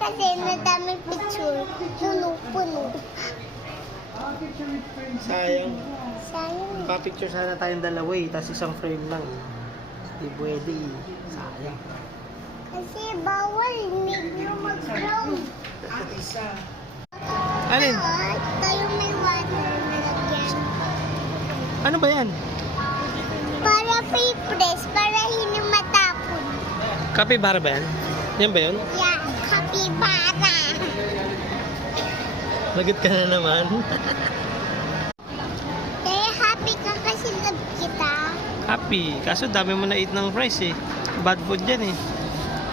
Kasi madami picture. Puno-puno. Sayang. Sayang. Pa-picture sana tayong dalawa eh, tapos isang frame lang. Hindi pwede eh. Sayang. Kasi bawal. Medyo mag-ground. Alin? Tayo may water na lagyan. Ano ba yan? Para papers, para hindi matapon. Kapibara ba yan? Yan ba yun? Yeah, kapibara. Lagot ka na naman. Kaya happy ka kasi love kita. Happy. Kaso dami mo na eat ng fries eh. Bad food yan eh.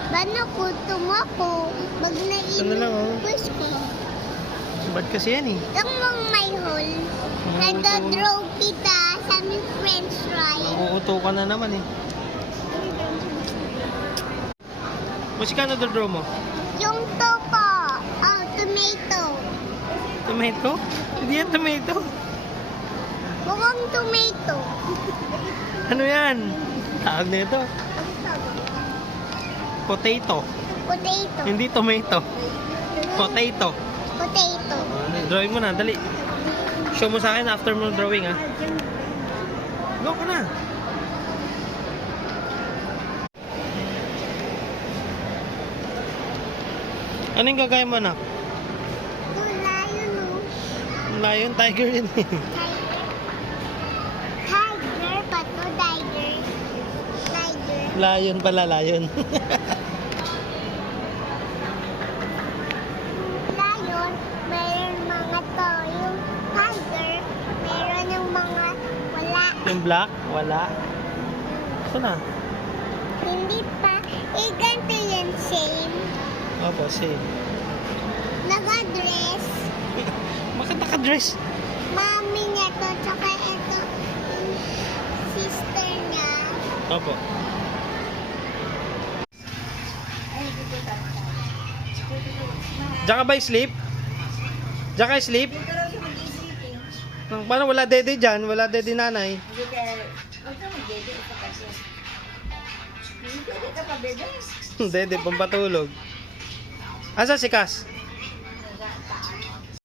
Bano ko, tumako. Pag Ano lang, oh. nainis ko. Bad kasi yan eh. Lang mong may hole. Nagda-draw kita sa aming french fry. Uuto ka na naman eh. Musikano draw mo? Yung to po. Oh, tomato. Tomato? Hindi yan tomato. Mukhang tomato. Ano yan? Tawag na ito. Potato. Potato. Hindi tomato. Potato. Potato. Drawing mo na, dali. Show mo sa akin after mo drawing ha. Go ka na. Ano yung gagawin mo na? Wala yun oh. Lion, tiger yun eh. Tiger pa to, tiger. Tiger. Lion pala, lion. Lion, mayroon mga to. Yung tiger, mayroon yung mga wala. Yung black, wala. Ito na. Hindi pa. Eh, ganito yan, same. Opo, same. Naka-dress. Bakit naka-dress? Mami niya to, tsaka ito, yung sister niya. Opo. Diyan ka ba sleep? Diyan ka sleep? Paano wala dede dyan? Wala dede nanay? Dede, pampatulog. Asa si Cass?